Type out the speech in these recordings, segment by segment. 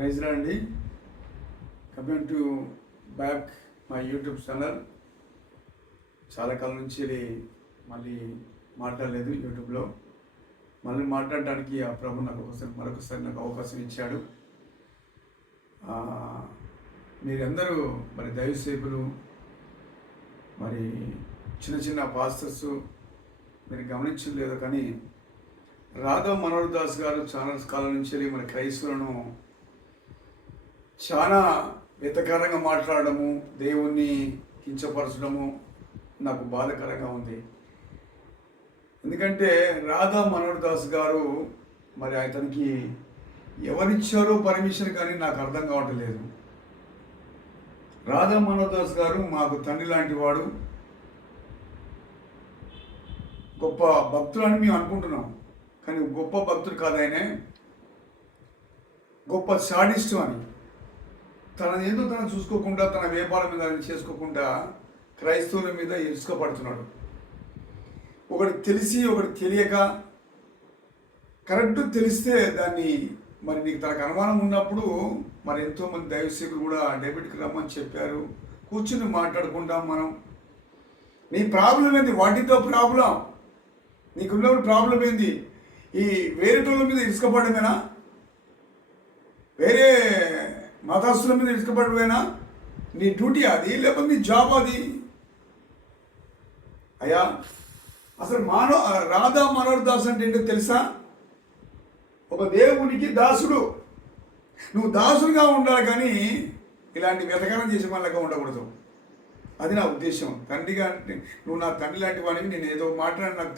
Praise అండి. Coming to back my YouTube channel. చాలా కాలం నుంచి మళ్ళీ మాట్లాడలేదు యూట్యూబ్లో. మళ్ళీ మాట్లాడడానికి ఆ ప్రభు నాకు మరొకసారి నాకు అవకాశం ఇచ్చాడు. మీరందరూ మరి దైవ సేవకులు, మరి చిన్న చిన్న పాస్టర్స్ మీరు గమనించలేదు, కానీ రాధా మనోహర్ దాస్ గారు చాలా కాలం నుంచి మన క్రైస్తవులను చాలా వెతకారంగా మాట్లాడడము, దేవుణ్ణి కించపరచడము నాకు బాధాకరంగా ఉంది. ఎందుకంటే రాధా మనోహర్ దాస్ గారు మరి అతనికి ఎవరిచ్చారో పర్మిషన్ కానీ నాకు అర్థం కావట్లేదు. రాధా మనోహర్ దాస్ గారు మాకు తండ్రి లాంటి వాడు, గొప్ప భక్తులు అని మేము అనుకుంటున్నాం, కానీ గొప్ప భక్తుడు కాదు ఆయనే, గొప్ప సాడిస్టు అని. తన ఏదో తను చూసుకోకుండా, తన వ్యాపారం మీద చేసుకోకుండా క్రైస్తవుల మీద ఇసుకపడుతున్నాడు. ఒకటి తెలిసి ఒకటి తెలియక, కరెక్ట్ తెలిస్తే దాన్ని మరి నీకు తనకు అనుమానం ఉన్నప్పుడు మరి ఎంతోమంది దైవసేవకులు కూడా డెబిట్కి రమ్మని చెప్పారు. కూర్చుని మాట్లాడుకుంటాం మనం. నీ ప్రాబ్లం ఏంది? వాటితో ప్రాబ్లం, నీకున్నప్పుడు ప్రాబ్లం ఏంది? ఈ వేరేటోళ్ళ మీద ఇసుకపడమేనా? వేరే మతస్థుల మీద ఇసుకపడమేనా? నీ డ్యూటీ అది, లేకపోతే నీ జాబ్ అది? అయ్యా, అసలు రాధా మనోహర్ దాస్ అంటే ఏంటో తెలుసా? ఒక దేవునికి దాసుడు. నువ్వు దాసుడుగా ఉండాలి, కానీ ఇలాంటి వెతకారం చేసే వాళ్ళగా ఉండకూడదు. అది నా ఉద్దేశం. తండ్రిగా నువ్వు నా తండ్రి లాంటి వాడిని, నేను ఏదో మాట్లాడి నాకు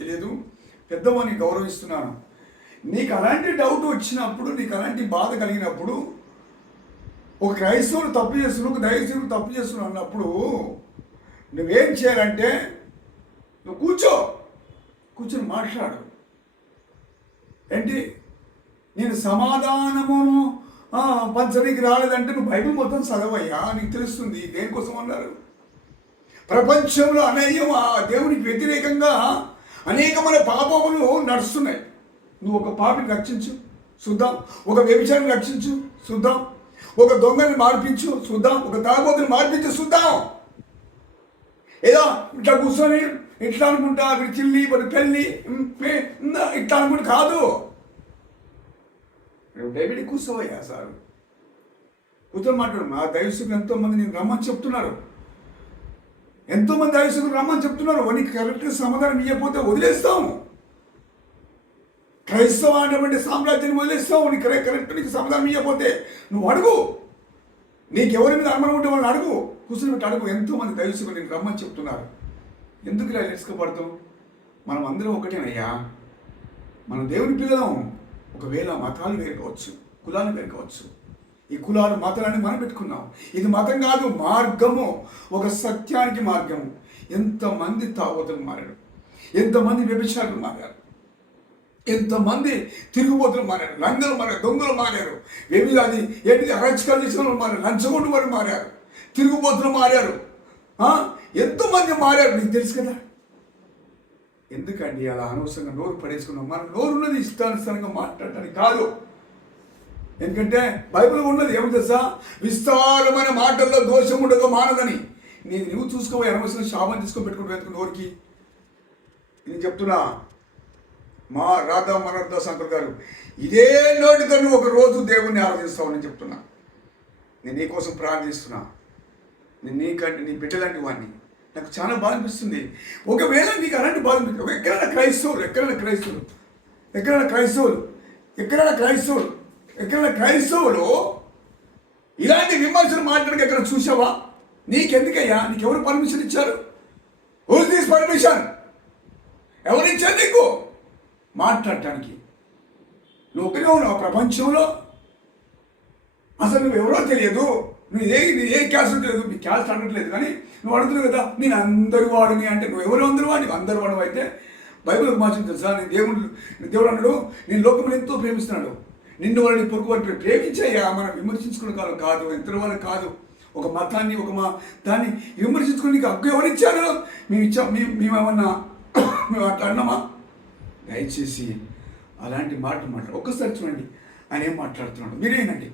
తెలియదు, పెద్దవాడిని గౌరవిస్తున్నాను. నీకు అలాంటి డౌట్ వచ్చినప్పుడు, నీకు అలాంటి బాధ కలిగినప్పుడు, ఒక క్రైస్తవులు తప్పు చేస్తున్నావు, ఒక దైవసేవులు తప్పు చేస్తున్నావు అన్నప్పుడు నువ్వేం చేయాలంటే, నువ్వు కూర్చొని మాట్లాడు. ఏంటి, నేను సమాధానమును పంచడానికి రాలేదంటే నువ్వు బైబిల్ మొత్తం చదవయ్యా, నీకు తెలుస్తుంది దేనికోసం అన్నారు. ప్రపంచంలో దేవునికి వ్యతిరేకంగా అనేకమైన పాపములు నడుస్తున్నాయి. నువ్వు ఒక పాపిని రక్షించు చూద్దాం, ఒక వ్యభిచారిని రక్షించు చూద్దాం, ఒక దొంగని మార్పించు చూద్దాం, ఒక తాగబోతుని మార్పించు చూద్దాం. ఏదో ఇట్లా కూర్చొని ఇట్లా అనుకుంటా, అక్కడ చిల్లి పెళ్ళి ఇట్లా అనుకుంటే కాదు. డేవిడ్ కూర్చోవయ్యా సార్, కూర్చొని మాట్లాడు. మా దైవసేవకులు ఎంతోమంది నేను రమ్మని చెప్తున్నారు, ఎంతోమంది దైవసేవకులు రమ్మని చెప్తున్నారు. నీకు కరెక్ట్గా సమాధానం ఇవ్వకపోతే వదిలేస్తాము. క్రైస్తవ అనేటువంటి సామ్రాజ్యాన్ని వదిలేస్తావు. నీకు కరెక్ట్ నీకు సమాధానం ఇవ్వకపోతే నువ్వు అడుగు. నీకు ఎవరి మీద అనుమానం ఉంటే వాళ్ళని అడుగు, కూర్చొని పెట్టి అడుగు. ఎంతోమంది దైవసేవకులు నేను రమ్మని చెప్తున్నారు. ఎందుకు ఇలా ఇసుకపడతాం? మనం అందరం ఒకటేనయ్యా, మన దేవుని పిల్లలం. ఒకవేళ మతాలు వేరు కావచ్చు, కులాలు వేరు కావచ్చు. ఈ కులాలు మతాలని మనం పెట్టుకున్నాం. ఇది మతం కాదు, మార్గము, ఒక సత్యానికి మార్గము. ఎంతమంది తాగుబోతులు మారారు, ఎంతమంది వ్యభిచారులు మారారు, ఎంతమంది తిరుగుబోతులు మారారు, లంగలు మారారు, దొంగలు మారారు, అది ఏంటిది అరాచకాలు చేసిన వాళ్ళు మారారు, లంచగొండు వారు మారారు, తిరుగుబోతులు మారారు, ఎంతోమంది మారారు. నీకు తెలుసు కదా. ఎందుకండి అలా అనవసరంగా నోరు పడేసుకున్నాం? మన నోరున్నది ఇష్టానుసారంగా మాట్లాడటానికి కాదు. ఎందుకంటే బైబిల్ ఉన్నది ఏమి తెలుసా? విస్తారమైన మాటల్లో దోషం ఉండగా మానదని. నువ్వు చూసుకోవాలి, అనవసరం శాపం తీసుకొని పెట్టుకుంటూ వెతుకు నోరుకి. నేను చెప్తున్నా, మా రాధా మనోహర్ దాస్ అంకుల్ గారు, ఇదే నోటితో నువ్వు ఒక రోజు దేవుణ్ణి ఆరాధిస్తావు. నేను చెప్తున్నా, నేను నీకోసం ప్రార్థిస్తున్నా. నేను నీ బిడ్డలాంటి వాడిని. నాకు చాలా బాధ అనిపిస్తుంది. ఒకవేళ నీకు అలాంటి బాధ అనిపిస్తుంది, ఎక్కడైనా క్రైస్తవులు ఇలాంటి విమర్శలు మాట్లాడక ఎక్కడ చూసావా? నీకెందుకయ్యా? నీకు ఎవరు పర్మిషన్ ఇచ్చారు? Who's this permission? ఎవరిచ్చారు నీకు మాట్లాడటానికి? నువ్వు ఒకనే ఉన్నావు ప్రపంచంలో. అసలు నువ్వు ఎవరో తెలియదు, నువ్వు ఏ క్యాస్ట్ తెలియదు. నీ క్యాస్ట్ అనట్లేదు, కానీ నువ్వు అడుగుతున్నావు కదా, నేను అందరి వాడిని అంటే నువ్వు ఎవరు అందరు వాడిని? అందరు వాడు అయితే బైబిల్ మార్చింది తెలుసా? దేవుడు అన్నాడు, నేను లోకమును ఎంతో ప్రేమిస్తున్నాడు, నిన్ను వాళ్ళని పొరుగు వాడిని ప్రేమించాయా. మనం విమర్శించుకునే కాలం కాదు, ఇతర వాళ్ళని కాదు. ఒక మతాన్ని దాన్ని విమర్శించుకుని నీకు హక్కు ఎవరిచ్చారు? మేమేమన్నా మేము అట్లా అన్నామా? దయచేసి అలాంటి మాట్లాడు. ఒక్కసారి చూడండి, ఆయన ఏం మాట్లాడుతున్నాడు మీరు వినండి,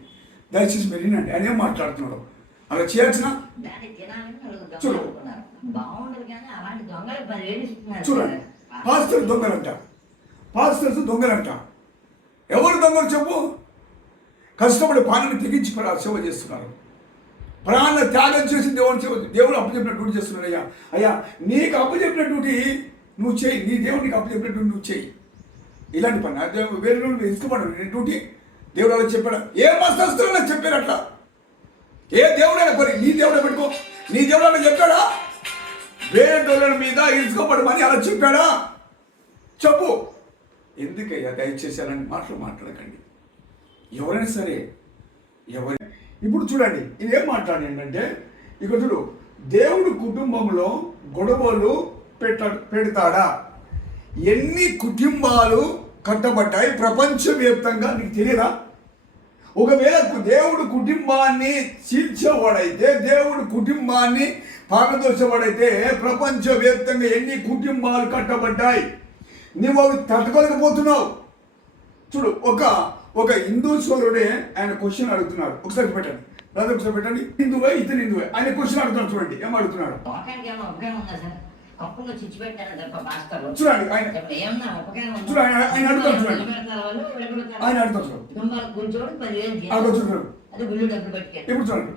దయచేసి మీరు వినండి ఆయన ఏం మాట్లాడుతున్నాడు. అలా చేయాల్సిన చూడు చూడండి, పాస్టర్ దొంగలంట, పాస్టర్స్ దొంగలంట. ఎవరు దొంగలు చెప్పు? కష్టపడి ప్రాణాన్ని తెగించి సేవ చేస్తున్నారు, ప్రాణ త్యాగం చేసి దేవుడు అప్పచెప్పిన డ్యూటీ చేస్తున్నాడు. అయ్యా అయ్యా నీకు అప్పచెప్పిన డ్యూటీ నువ్వు చేయి, నీ దేవుడు నీకు అప్పచెప్పిన డ్యూటీ నువ్వు చేయి. ఇలాంటి పని వేరే రోజు ఇష్టపడను నీ డ్యూటీ. దేవుడు అలా చెప్పాడు, ఏ మస్తస్తులు నాకు చెప్పారు అట్లా. ఏ దేవుడైనా పని నీ దేవుడే పెట్టుకో, నీ దేవుడు అలా చెప్పాడా? వేరే దేవుళ్ళ మీద ఇరుచుకోపడమని అలా చెప్పాడా? చెప్పు. ఎందుకయ్యా దయచేసి అలాంటి మాటలు మాట్లాడకండి. ఎవరైనా సరే ఎవరైనా ఇప్పుడు చూడండి ఇది ఏం మాట్లాడంటే, ఇక్కడ చూడు, దేవుడు కుటుంబంలో గొడవలు పెడతాడా? ఎన్ని కుటుంబాలు కట్టబడ్డాయి ప్రపంచవ్యాప్తంగా నీకు తెలియదా? ఒకవేళ దేవుడు కుటుంబాన్ని చీల్చేవాడైతే, దేవుడు కుటుంబాన్ని పారదోసేవాడైతే ప్రపంచవ్యాప్తంగా ఎన్ని కుటుంబాలు కట్టబడ్డాయి నువ్వు అవి తట్టుకోలేకపోతున్నావు. చూడు, ఒక హిందూ సోదరుడే ఆయన క్వశ్చన్ అడుగుతున్నాడు. ఒకసారి పెట్టండి రాదు, ఒకసారి పెట్టండి. హిందువే ఇతను హిందువే, ఆయన క్వశ్చన్ అడుగుతున్నాడు. చూడండి ఏం అడుగుతున్నాడు చూడండి. ఆయన అడుగుతాడు చూడండి, ఆయన అడుగుతాడు ఇప్పుడు చూడండి.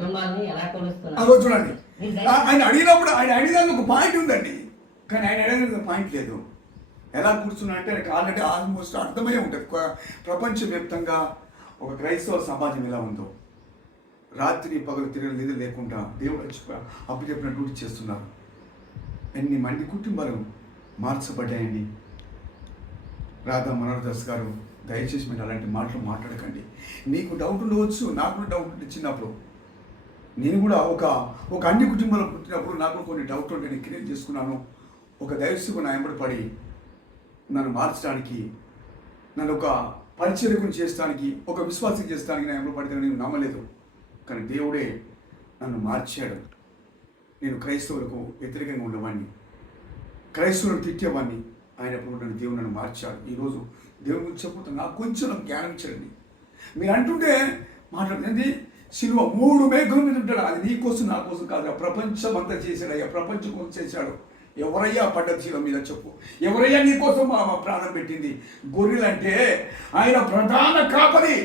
అదో చూడండి, ఆయన అడిగినప్పుడు ఆయన అడిగిన ఒక పాయింట్ ఉందండి, కానీ ఆయన అడిగిన పాయింట్ లేదు. ఎలా కూర్చున్నా అంటే ఆయనకు ఆల్రెడీ ఆల్మోస్ట్ అర్థమై ఉంటుంది ప్రపంచవ్యాప్తంగా ఒక క్రైస్తవ సమాజం ఎలా ఉందో. రాత్రి పగలు తిరగలేదు లేకుండా దేవుడు అప్పచెప్పిన డ్యూటీ చేస్తున్నారు. ఎన్ని మంది కుటుంబాలు మార్చబడ్డాయండి. రాధా మనోహర్ దాస్ గారు దయచేసి మీరు అలాంటి మాటలు మాట్లాడకండి. నీకు డౌట్ ఉండవచ్చు, నాకు కూడా డౌట్ ఉంటుంది. చిన్నప్పుడు నేను కూడా ఒక అన్ని కుటుంబాలు పుట్టినప్పుడు నాకు కొన్ని డౌట్ ఉంటే నేను క్లియర్ చేసుకున్నాను. ఒక దైవసేవకుడు నా వెంబడి పడి నన్ను మార్చడానికి, నన్ను ఒక పరిచర్యకుని చేస్తానికి, ఒక విశ్వాసం చేస్తానికి నా వెంబడి పడితే నేను నమ్మలేదు. కానీ దేవుడే నన్ను మార్చాడు. నేను క్రైస్తవులకు వ్యతిరేకంగా ఉండేవాడిని, క్రైస్తవులను తిట్టేవాడిని. అయినప్పుడు నన్ను దేవుడు నన్ను మార్చాడు. ఈరోజు దేవుని గురించి చెప్పుకుంటే నాకు కొంచెం జ్ఞానం ఇచ్చాడండి. మీరు అంటుంటే మాట్లాడుతుంది సిలువ 3 మేఘుల మీద ఉంటాడు. అది నీ కోసం నా కోసం కాదు, ప్రపంచం అంతా చేశాడు. అయ్యా ప్రపంచం కోసం చేశాడు. ఎవరయ్యా పడ్డది శిల మీద చెప్పు? ఎవరయ్యా నీ కోసం మా ప్రాణం పెట్టింది? గొర్రెలంటే ఆయన ప్రధాన కాపరి.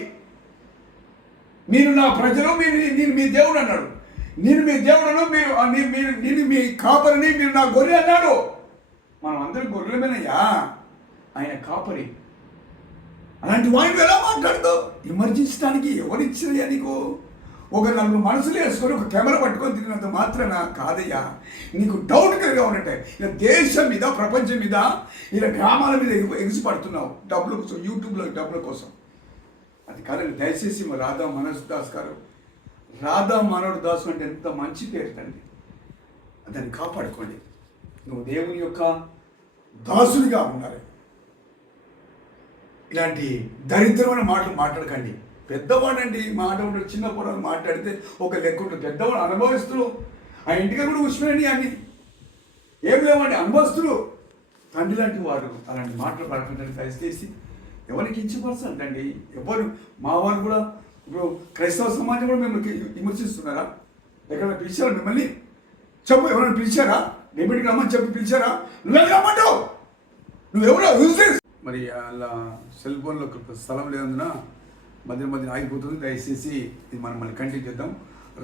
మీరు నా ప్రజలు, నేను మీ దేవుడు అన్నాడు. నేను మీ దేవుడను, నేను మీ కాపరిని, మీరు నా గొర్రె అన్నాడు. మనం అందరం గొర్రెలమేనయ్యా, ఆయన కాపరి. అలాంటి వాయిని ఎలా మాట్లాడుతావు? విమర్శించడానికి ఎవరిచ్చినయ్యా నీకు? ఒక 4 మనసులు వేసుకొని ఒక కెమెరా పట్టుకొని తిరిగినంత మాత్రాన కాదయ్యా. నీకు డౌట్ కలిగా ఉన్నట్టే ఇలా దేశం మీద, ప్రపంచం మీద, ఇలా గ్రామాల మీద ఎగిసిపడుతున్నావు డబ్బుల కోసం, యూట్యూబ్లో డబ్బుల కోసం. అది కాదండి. దయచేసి రాధా మనోహర్ దాస్ గారు, రాధా మనోహర్ దాస్ అంటే ఎంత మంచి పేరు తండ్రి, దాన్ని కాపాడుకోండి. నువ్వు దేవుని యొక్క దాసునిగా ఉండాలి. ఇలాంటి దరిద్రమైన మాటలు మాట్లాడకండి. పెద్దవాడండి మాట ఉంటుంది, చిన్న పొరలు మాట్లాడితే ఒక లెక్క ఉంటుంది. పెద్దవాడు అనుభవిస్తులు, ఆ ఇంటికి కూడా ఉష్మని అని ఏం లేవండి, అనుభవిస్తులు. తండ్రి లాంటి వారు అలాంటి మాటలు పడకండి. దయచేసి ఎవరికి కించపరచండి. ఎవరు మా వారు కూడా ఇప్పుడు క్రైస్తవ సమాజం కూడా మిమ్మల్ని విమర్శిస్తున్నారా? ఎక్కడైనా పిలిచారా మిమ్మల్ని? చెప్పు, ఎవరైనా పిలిచారా? డెబిట్కి రమ్మని చెప్పి పిలిచారా? నువ్వెలా రమ్మంటావు? నువ్వెవరో యూజ్ మరి అలా సెల్ ఫోన్లో స్థలం లేనందున మధ్య ఆగిపోతుంది. దయచేసి ఇది మనం మళ్ళీ కంటిన్యూ చేద్దాం.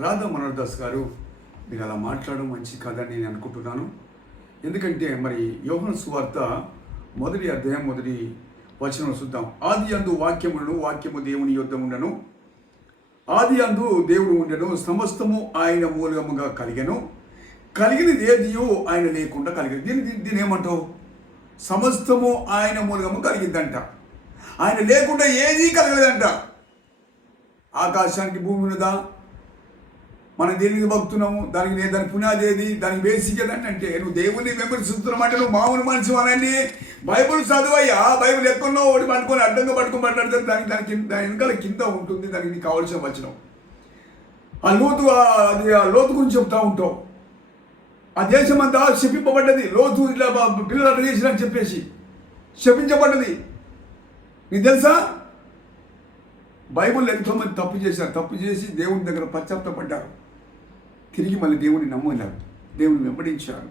రాధా మనోహర్ దాస్ గారు, మీరు అలా మాట్లాడడం మంచి కాదని నేను అనుకుంటున్నాను. ఎందుకంటే మరి యోహాను సువార్త 1వ అధ్యాయం 1వ వచనం చూద్దాం. ఆది యందు వాక్యమును, వాక్యము దేవుని యొద్ద ఉండను, ఆది యందు దేవుడు ఉండను, సమస్తము ఆయన మూలముగా కలిగెను, కలిగినది ఏదియో ఆయన లేకుండా కలిగింది. దీని ఏమంటావు? సమస్తము ఆయన మూలము కలిగిందంట. ఆయన లేకుండా ఏదీ కలగలేదంట. ఆకాశానికి భూమి ఉన్నదా? మనం దేనికి భక్తున్నాము? దాని పునాది ఏది? దానికి బేసిక్ ఏదంటే నువ్వు దేవుని విమర్శిస్తున్నామంటే నువ్వు మామూలు మనిషి అనండి. బైబుల్ చదువయ్యా. బైబుల్ ఎక్కడో ఒకటి పట్టుకొని అడ్డంగా పట్టుకొని మాట్లాడితే దాని వెనకాల కింద ఉంటుంది దానికి నీకు కావాల్సిన వచనం. ఆ లోతు గురించి చెప్తా ఉంటావు. ఆ దేశం అంతా శపింపబడ్డది. లోతు ఇట్లా పిల్లలు చేసినని చెప్పేసి శపించబడ్డది. నీకు తెలుసా? బైబిల్లో ఎంతోమంది తప్పు చేశారు, తప్పు చేసి దేవుని దగ్గర పశ్చాత్తపడ్డారు, తిరిగి మళ్ళీ దేవుని నమ్మినారు, దేవుని వెంబడించారు,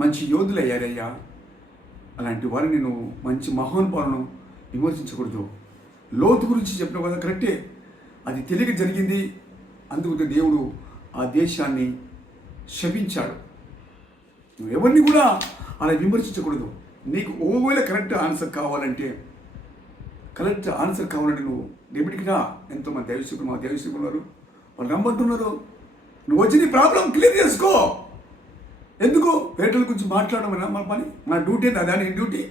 మంచి యోధులు అయ్యారయ్యా. అలాంటి వారిని నువ్వు మంచి మహానుభావులను విమర్శించకూడదు. లోతు గురించి చెప్పిన కదా కరెక్టే, అది తెలియక జరిగింది, అందుకు దేవుడు ఆ దేశాన్ని శపించాడు. నువ్వు ఎవరిని కూడా అలా విమర్శించకూడదు. నీకు ఒకవేళ కరెక్ట్ ఆన్సర్ కావాలంటే నువ్వు డెబిట్కి రా. ఎంతోమంది దైవసేవకులు, మా దైవసేవకులు ఉన్నారు, వాళ్ళు రమ్మంటున్నారు. నువ్వు వచ్చి నీ ప్రాబ్లం క్లియర్ చేసుకో. ఎందుకు పేటల గురించి మాట్లాడమన్నా మన పని, మన డ్యూటీ అదా? నీ డ్యూటీ,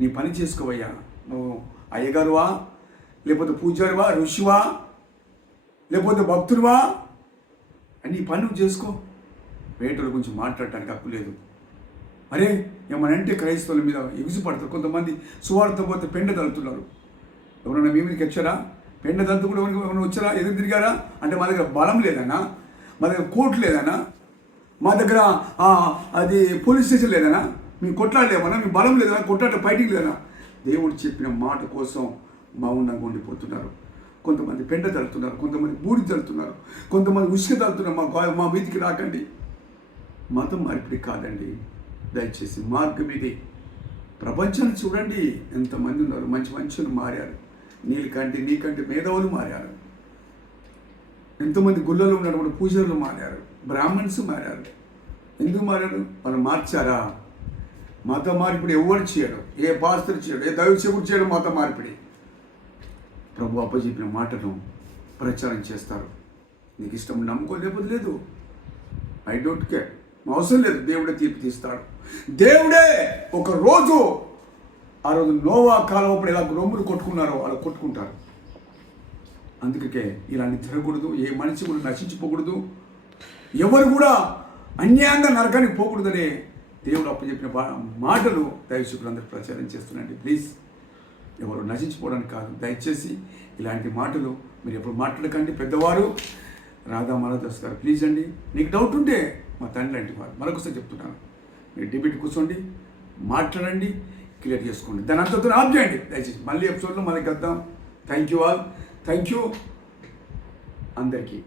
నీ పని చేసుకోవయ్యా. నువ్వు అయ్యగారువా, లేకపోతే పూజారివా, ఋషివా, లేకపోతే భక్తుడివా, అని నీ పని నువ్వు చేసుకో. పేటల గురించి మాట్లాడటానికి హక్కు లేదు. అరే ఏమనంటే క్రైస్తవుల మీద ఎగుసిపడతారు. కొంతమంది సువార్త పోతే పెండ తలుతున్నారు. ఎవరైనా మీ మీదకి వచ్చారా? పెండ తలుతు కూడా ఎవరైనా వచ్చారా? ఎదురు తిరిగారా? అంటే మా దగ్గర బలం లేదన్నా, మా దగ్గర కోర్టు లేదన్నా, మా దగ్గర అది పోలీస్ స్టేషన్ లేదన్నా, మీ కొట్లాడలేమన్నా, మీ బలం లేదన్నా, కొట్లాట ఫైటింగ్ లేదన్నా. దేవుడు చెప్పిన మాట కోసం మౌనంగా ఉండిపోతున్నారు. కొంతమంది పెండ తలుతున్నారు, కొంతమంది బూడి తలుతున్నారు, కొంతమంది ఉసుక తలుతున్నారు. మా మీదికి రాకండి. మతం మార్పిడి కాదండి, దయచేసి మార్గం ఇది. ప్రపంచాన్ని చూడండి, ఎంతమంది ఉన్నారు, మంచి మనుషులు మారారు, నీకంటే మేధావులు మారారు. ఎంతోమంది గుళ్ళలో ఉన్నటువంటి పూజారులు మారారు, బ్రాహ్మణ్స్ మారారు. ఎందుకు మారారు? వాళ్ళు మార్చారా? మత మార్పిడి ఎవరు చేయడం, ఏ పాస్టర్ చేయడం, ఏ దైవసేవకుడు చేయడం మత మార్పిడి. ప్రభు అప్పచెప్పిన మాటను ప్రచారం చేస్తారు. నీకు ఇష్టం నమ్ముకో, లేకపోతే లేదు. ఐ డోంట్ కేర్, అవసరం లేదు. దేవుడే తీర్పు తీస్తాడు. దేవుడే ఒక రోజు, ఆ రోజు నోవా కాలం అప్పుడు ఎలా రొమ్ములు కొట్టుకున్నారో అలా కొట్టుకుంటారు. అందుకే ఇలాంటి జరగకూడదు. ఏ మనిషి కూడా నశించిపోకూడదు, ఎవరు కూడా అన్యాయంగా నరకానికి పోకూడదనే దేవుడు అప్పచెప్పిన మాటలు దైవసేవకులందరూ ప్రచారం చేస్తున్నాండి. ప్లీజ్, ఎవరు నశించిపోవడానికి కాదు. దయచేసి ఇలాంటి మాటలు మీరు ఎప్పుడు మాట్లాడకండి. పెద్దవారు రాధా మనోదాస్ గారు, ప్లీజ్ అండి, నీకు డౌట్ ఉంటే మా తండ్రి లాంటి వారు, మరొకసారి చెప్తున్నాను, మీరు డిబేట్ కూర్చోండి, మాట్లాడండి, క్లియర్ చేసుకోండి. దాని అంతతో ఆఫ్ చేయండి దయచేసి. మళ్ళీ ఎపిసోడ్లో మళ్ళీ కలుద్దాం. Thank you all, thank you అందరికీ.